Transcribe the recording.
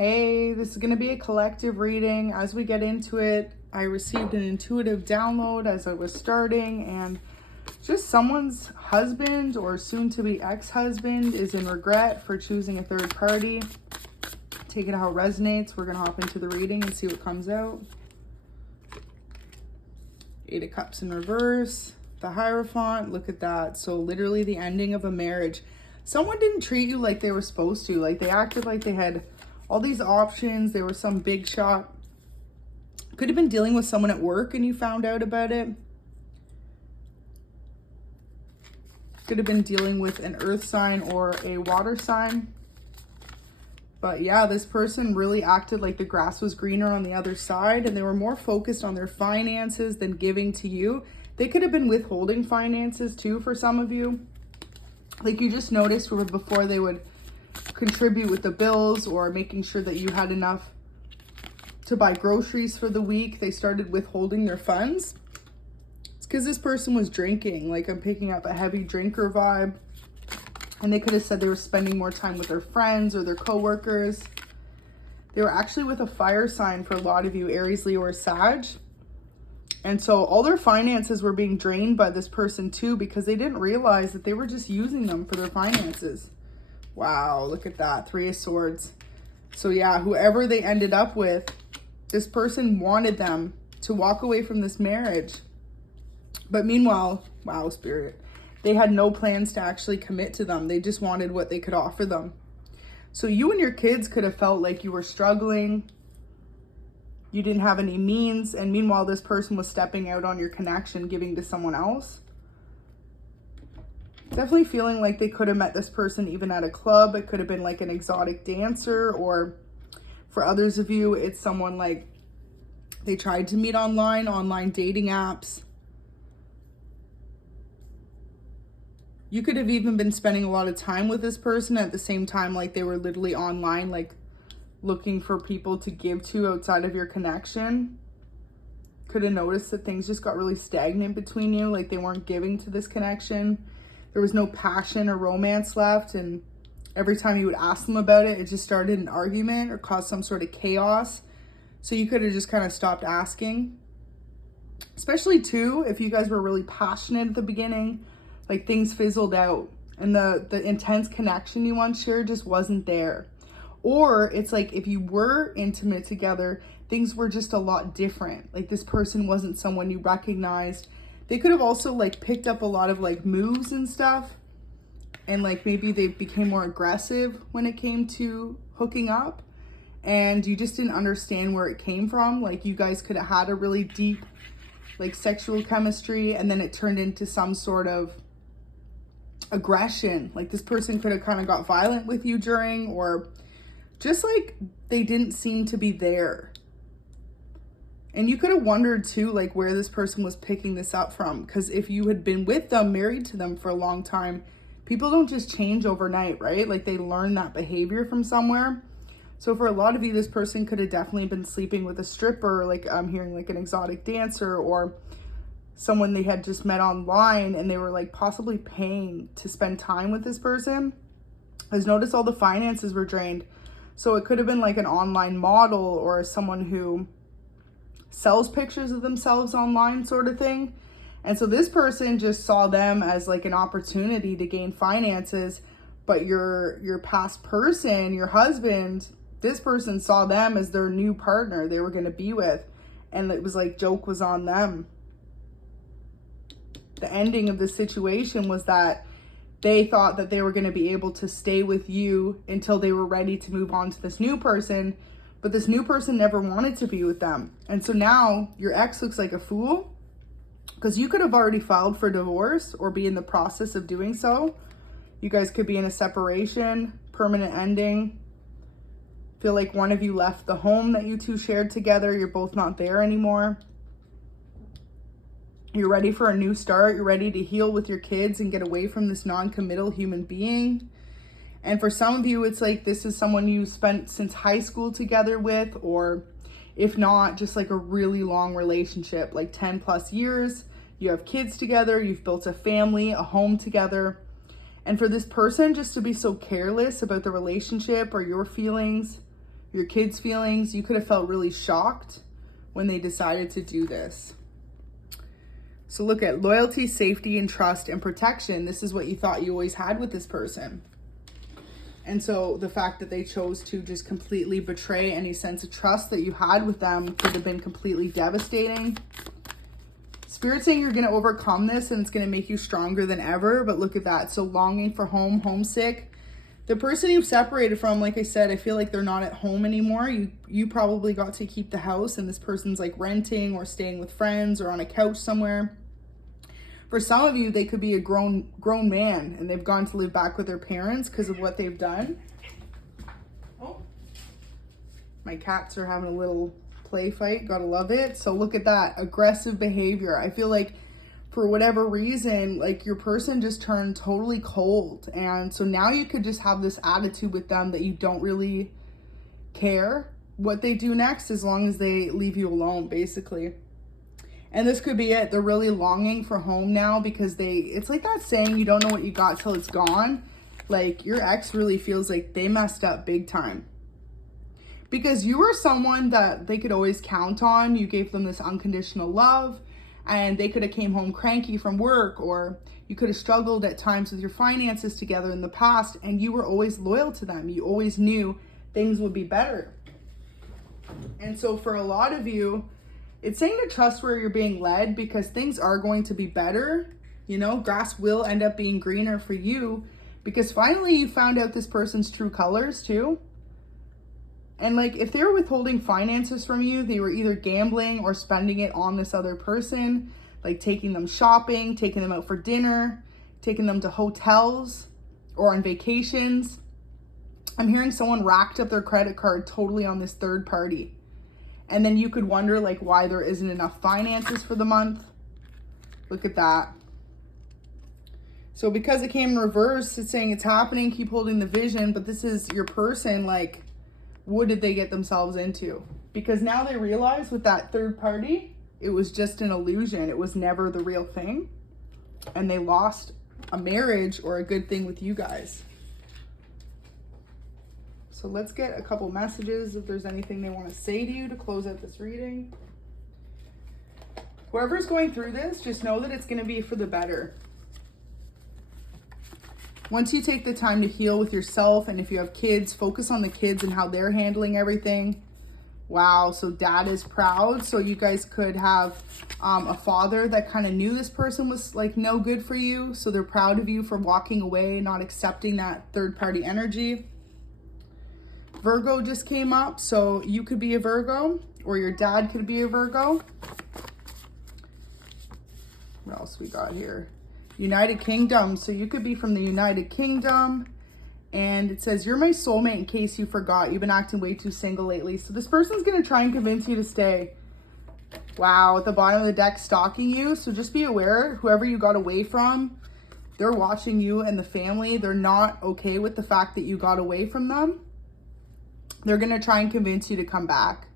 Hey, this is going to be a collective reading. As we get into it, I received an intuitive download as I was starting, and just someone's husband or soon-to-be ex-husband is in regret for choosing a third party. Take it how it resonates. We're going to hop into the reading and see what comes out. 8 of Cups in reverse. The Hierophant. Look at that. So literally the ending of a marriage. Someone didn't treat you like they were supposed to. Like they acted like they had all these options. They were some big shot. Could have been dealing with someone at work and you found out about it. Could have been dealing with an earth sign or a water sign. But yeah, this person really acted like the grass was greener on the other side, and they were more focused on their finances than giving to you. They could have been withholding finances too for some of you. Like you just noticed where before they would contribute with the bills or making sure that you had enough to buy groceries for the week, they started withholding their funds. It's because this person was drinking. Like I'm picking up a heavy drinker vibe. And they could have said they were spending more time with their friends or their coworkers. They were actually with a fire sign for a lot of you, Aries, Leo, or Sag. And so all their finances were being drained by this person too, because they didn't realize that they were just using them for their finances. Wow, look at that. 3 of Swords. So yeah, whoever they ended up with, this person wanted them to walk away from this marriage. But meanwhile, wow, Spirit, they had no plans to actually commit to them. They just wanted what they could offer them. So you and your kids could have felt like you were struggling. You didn't have any means. And meanwhile, this person was stepping out on your connection, giving to someone else. Definitely feeling like they could have met this person even at a club. It could have been like an exotic dancer, or for others of you, it's someone like they tried to meet online dating apps. You could have even been spending a lot of time with this person at the same time, like they were literally online, like looking for people to give to outside of your connection. Could have noticed that things just got really stagnant between you, like they weren't giving to this connection. There was no passion or romance left, and every time you would ask them about it, it just started an argument or caused some sort of chaos. So you could have just kind of stopped asking. Especially too, if you guys were really passionate at the beginning, like things fizzled out and the intense connection you once shared just wasn't there. Or it's like if you were intimate together, things were just a lot different. Like this person wasn't someone you recognized. They could have also like picked up a lot of like moves and stuff. And like maybe they became more aggressive when it came to hooking up. And you just didn't understand where it came from. Like you guys could have had a really deep like sexual chemistry, and then it turned into some sort of aggression. Like this person could have kind of got violent with you during, or just like they didn't seem to be there. And you could have wondered too, like where this person was picking this up from, because if you had been with them, married to them for a long time, people don't just change overnight, right? Like they learn that behavior from somewhere. So for a lot of you, this person could have definitely been sleeping with a stripper, like I'm hearing like an exotic dancer, or someone they had just met online, and they were like possibly paying to spend time with this person. Because notice all the finances were drained. So it could have been like an online model or someone who sells pictures of themselves online sort of thing. And so this person just saw them as like an opportunity to gain finances. But your past person, your husband, this person saw them as their new partner they were going to be with. And it was like joke was on them. The ending of the situation was that they thought that they were going to be able to stay with you until they were ready to move on to this new person, but this new person never wanted to be with them. And so now your ex looks like a fool, because you could have already filed for divorce or be in the process of doing so. You guys could be in a separation, permanent ending. Feel like one of you left the home that you two shared together. You're both not there anymore. You're ready for a new start. You're ready to heal with your kids and get away from this non-committal human being. And for some of you, it's like this is someone you spent since high school together with, or if not, just like a really long relationship, like 10 plus years. You have kids together. You've built a family, a home together. And for this person just to be so careless about the relationship or your feelings, your kids' feelings. You could have felt really shocked when they decided to do this. So look at loyalty, safety, and trust and protection. This is what you thought you always had with this person. And so the fact that they chose to just completely betray any sense of trust that you had with them could have been completely devastating. Spirit's saying you're going to overcome this and it's going to make you stronger than ever. But look at that. So longing for home, homesick. The person you've separated from, like I said, I feel like they're not at home anymore. You probably got to keep the house and this person's like renting or staying with friends or on a couch somewhere. For some of you, they could be a grown man and they've gone to live back with their parents because of what they've done. Oh, my cats are having a little play fight. Gotta love it. So look at that aggressive behavior. I feel like for whatever reason, like your person just turned totally cold. And so now you could just have this attitude with them that you don't really care what they do next as long as they leave you alone, basically. And this could be it. They're really longing for home now because it's like that saying, you don't know what you got till it's gone. Like your ex really feels like they messed up big time. Because you were someone that they could always count on. You gave them this unconditional love and they could have came home cranky from work, or you could have struggled at times with your finances together in the past and you were always loyal to them. You always knew things would be better. And so for a lot of you, it's saying to trust where you're being led because things are going to be better. You know, grass will end up being greener for you because finally you found out this person's true colors too. And like if they were withholding finances from you, they were either gambling or spending it on this other person, like taking them shopping, taking them out for dinner, taking them to hotels or on vacations. I'm hearing someone racked up their credit card totally on this third party. And then you could wonder like why there isn't enough finances for the month. Look at that. So because it came in reverse, it's saying it's happening, keep holding the vision, but this is your person, like, what did they get themselves into? Because now they realize with that third party, it was just an illusion. It was never the real thing. And they lost a marriage or a good thing with you guys. So let's get a couple messages if there's anything they want to say to you to close out this reading. Whoever's going through this, just know that it's going to be for the better. Once you take the time to heal with yourself, and if you have kids, focus on the kids and how they're handling everything. Wow, so dad is proud. So you guys could have a father that kind of knew this person was like no good for you. So they're proud of you for walking away, not accepting that third party energy. Virgo just came up, so you could be a Virgo or your dad could be a Virgo. What else we got here? United Kingdom, so you could be from the United Kingdom. And it says, you're my soulmate in case you forgot. You've been acting way too single lately. So this person's going to try and convince you to stay. Wow, at the bottom of the deck, stalking you. So just be aware, whoever you got away from, they're watching you and the family. They're not okay with the fact that you got away from them. They're going to try and convince you to come back.